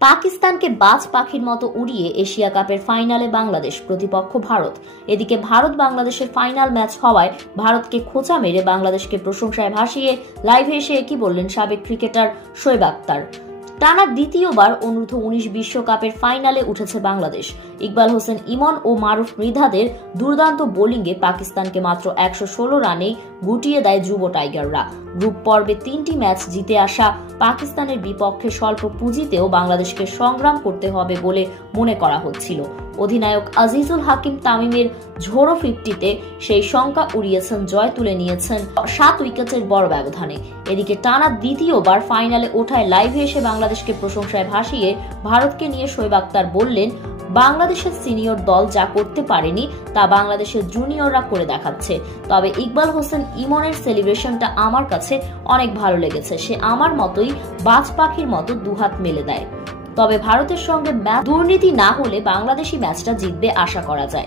পাকিস্তানকে বাজ পাখির মতো উড়িয়ে এশিয়া কাপের ফাইনালে বাংলাদেশ, প্রতিপক্ষ ভারত। এদিকে ভারত বাংলাদেশের ফাইনাল ম্যাচ হওয়ায় ভারতকে খোঁচা মেরে বাংলাদেশকে প্রশংসায় ভাসিয়ে লাইভে এসে একই বললেন সাবেক ক্রিকেটার শোয়েব আখতার। টানা দ্বিতীয়বার অনূর্ধ্ব-19 বিশ্বকাপের ফাইনালে উঠেছে বাংলাদেশ। ইকবাল হোসেন ইমন ও মারুফ মৃধাদের দুর্দান্ত বোলিংয়ে পাকিস্তানকে মাত্র 116 রানেই গুটিয়ে দেয় যুব টাইগাররা। গ্রুপ পর্বে 3টি ম্যাচ জিতে আসা পাকিস্তানের বিপক্ষে স্বল্প পুঁজিতেও বাংলাদেশকে সংগ্রাম করতে হবে বলে মনে করা হচ্ছিল। অধিনায়ক আজিজুল হাকিম তামিমের ঝোড়ো 50-তে সেই শঙ্কা উড়িয়েছেন, জয় তুলে নিয়েছেন 7 উইকেটের বড় ব্যবধানে। এদিকে টানা দ্বিতীয়বার ফাইনালে ওঠায় লাইভে এসে বাংলাদেশকে প্রশংসায় ভাসিয়ে ভারতকে নিয়ে শোয়েব আখতার বললেন, বাংলাদেশের সিনিয়র দল যা করতে পারেনি তা বাংলাদেশের জুনিয়ররা করে দেখাচ্ছে। তবে ইকবাল হোসেন ইমনের সেলিব্রেশনটা আমার কাছে অনেক ভালো লেগেছে। সে আমার মতোই বাজ পাখির মতো দুহাত মেলে দেয়। তবে ভারতের সঙ্গে দুর্নীতি না হলে বাংলাদেশি ম্যাচটা জিতবে আশা করা যায়।